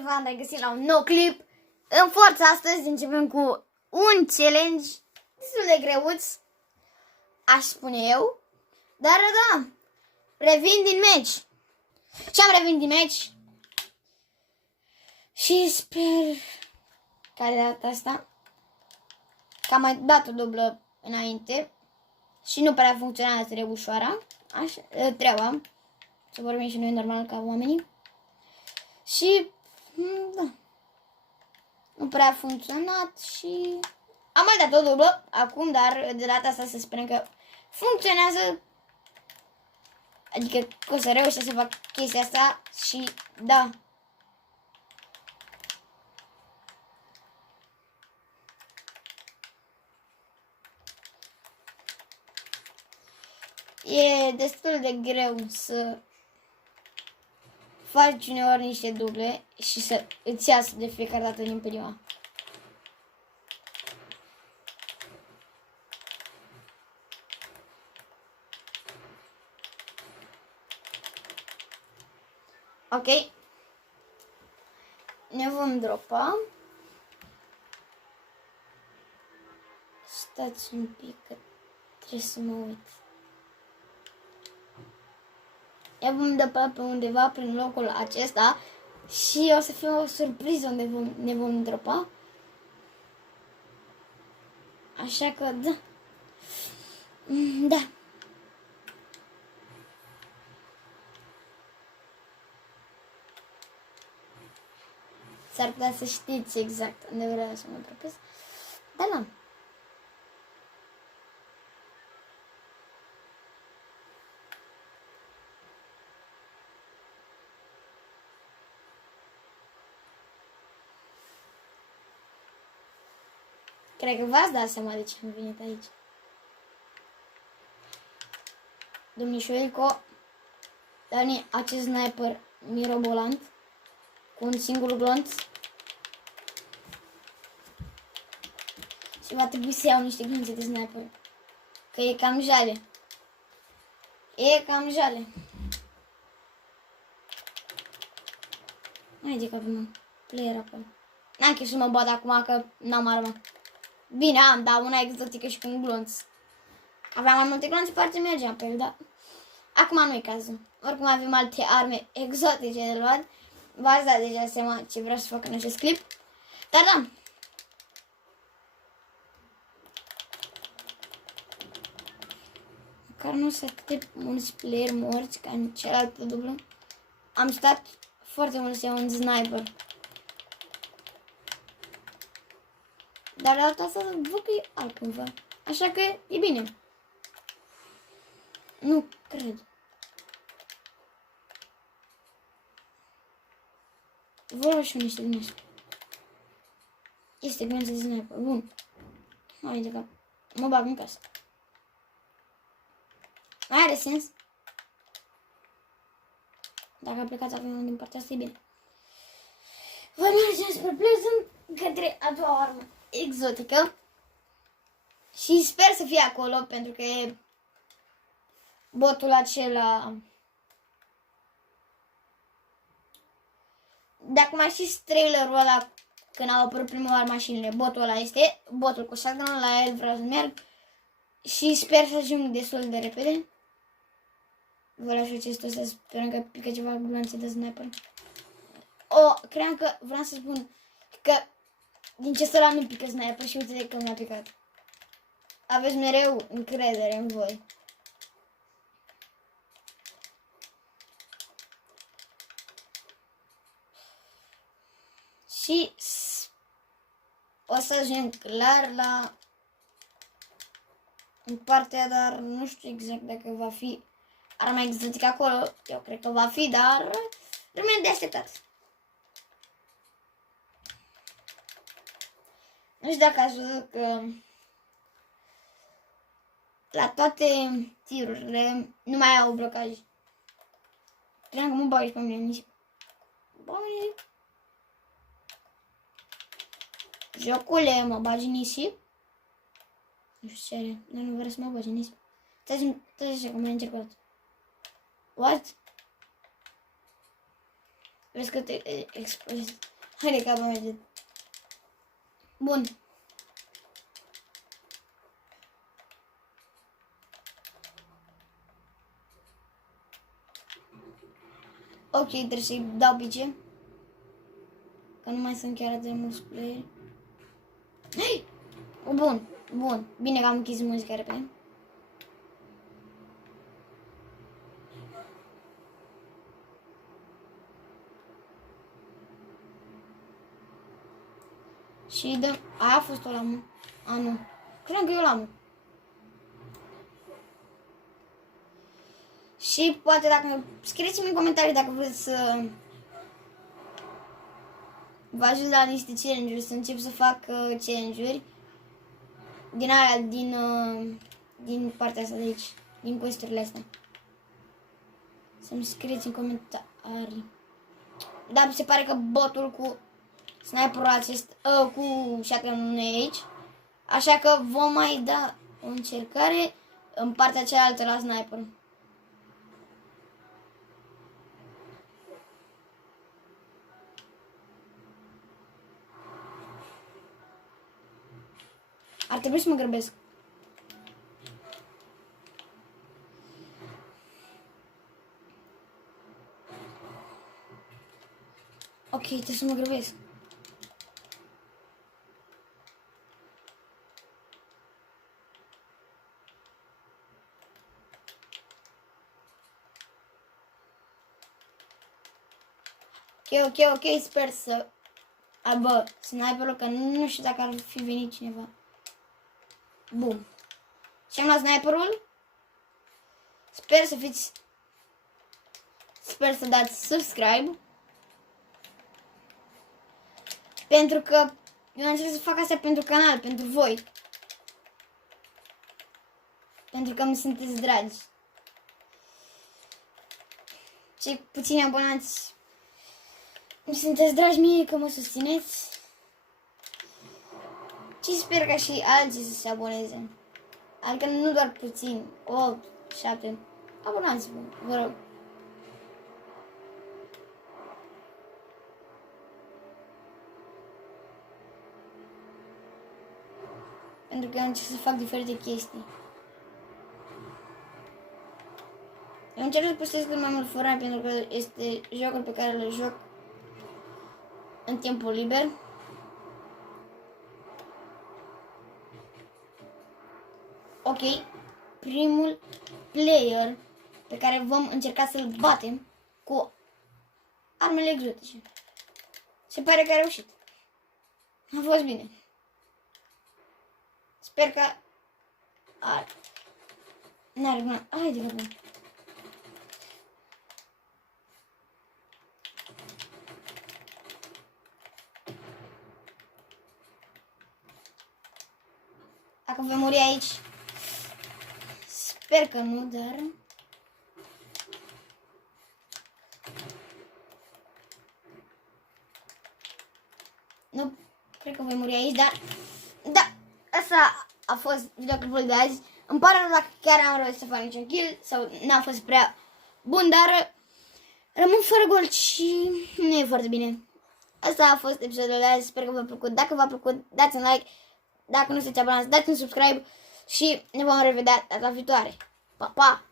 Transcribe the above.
V-am regăsit la un nou clip. În forță astăzi începem cu un challenge destul de greuț, aș spune eu. Dar da, revin din meci. Și am revenit din meci. Și sper ca de data asta, că am mai dat o dublă înainte și nu prea funcționează trebușoara. Așa, treaba. Să vorbim și noi normal ca oamenii. Și da, nu prea a funcționat și am mai dat o dublă acum, dar de data asta să sperăm că funcționează. Adică că o să reușesc să fac chestia asta și da. E destul de greu să faci uneori niște duble și să îți iasă de fiecare dată din prima. Ok. Ne vom dropa. Stați un pic că trebuie să mă uit. Ne vom dropa pe undeva prin locul acesta și o să fie o surpriză unde ne vom dropa. Așa că da. Da. S-ar putea să știți exact unde vreau să mă dropez. Dar da. Cred că v-ați dat seama de ce am venit aici. Domnișoarico, Dani, acest sniper mirobolant cu un singur glonț. Și va trebui să iau niște glonțe de sniper. Că e cam jale. E cam jale. Hai de capul meu. Player acolo. N-am chef să mă bat acum că n-am armă. Bine, am, dar una exotică și cu un glonț. Aveam mai multe glonțe, poate mergeam pe el, dar acum nu e cazul. Oricum avem alte arme exotice de luat. V-ați dat deja seama ce vreau să fac în acest clip. Dar da. Măcar nu sunt atât de mulți player morți ca în cealaltă dublă. Am stat foarte mult să iau un sniper. Dar de data asta văd că e altcumva. Așa că e bine. Nu cred. Vreau și niște din astea. Este bine să sniper. Bun. Hai de cap. Mă bag în casă. Mai are sens. Dacă a plecat avionul din partea asta, e bine. Voi mergem spre Pleasant către a doua armă exotică. Și sper să fie acolo, pentru că e botul acela. Dacă mai știți trailerul ăla, când au apărut prima oară mașinile, botul ăla este, botul cu shotgun, la el vreau să merg. Și sper să ajung destul de repede. Vă las acestul ăsta, sperăm că pică ceva glonțe de sniper. Cream că vreau să spun că din ce ăla nu pică sniper și uite de că mi-a picat. Aveți mereu încredere în voi. Și o să ajung clar la în partea, dar nu știu exact dacă va fi arma exotică acolo. Eu cred că va fi, dar rămâne de așteptat. Nu știu dacă ați văzut că la toate tirurile nu mai au blocaj. Cream că mă bagi pe mine nici. Băi, jocule, mă bagi nisip? Nu știu ce are, dar nu vreau să mă bagi nisip. Stai așa că m-am încercat. What? Vezi că te explodezi. Haide că merge. Bun. Ok, trebuie să-i dau pice. Că nu mai sunt chiar atât de mulți playeri. Hei! Bun, bun. Bine că am închis muzica repede. Și dăm... Aia a fost o lamă. A, nu. Cred că e o lamă. Și poate dacă... Scrieți-mi în comentarii dacă vreți să... Vă ajut la niște challenge-uri, să încep să fac challenge-uri. Din alea, din partea asta de aici. Din quest-urile astea. Să-mi scrieți în comentarii. Dar mi se pare că botul cu sniperul acesta, cu shotgun-ul nu e aici. Așa că vom mai da o încercare în partea cealaltă la sniper. Ar trebui să mă grăbesc. Ok, trebuie să mă grăbesc. Ok, sper să aibă sniperul, că nu știu dacă ar fi venit cineva. Bun. Și am luat sniperul. Sper să dați subscribe. Pentru că eu am încercat să fac asta pentru canal, pentru voi. Pentru că mi sunteți dragi. Cei puțini abonați mi sunteți dragi mie că mă susțineți. Și sper ca și alții să se aboneze. Adică nu doar puțini, 8, 7. Abonați-vă, vă rog. Pentru că eu încerc să fac diferite chestii. Eu încerc să postez cât mai mult Fortnite pentru că este jocul pe care îl joc în timpul liber. Ok, primul player pe care vom încerca să-l batem cu armele exotice. Se pare că a reușit. A fost bine. Sper că... N-are bună. Haide că bun. Dacă voi muri aici, sper că nu, dar... Nu, cred că voi muri aici, dar... Da, asta a fost videoclipul de azi. Îmi pare rău dacă chiar am reușit să fac niciun kill sau n-a fost prea bun, dar rămân fără gol și nu e foarte bine. Asta a fost episodul de azi, sper că v-a plăcut. Dacă v-a plăcut, dați un like. Dacă nu sunteți abonați, dați un subscribe și ne vom revedea data viitoare. Pa, pa!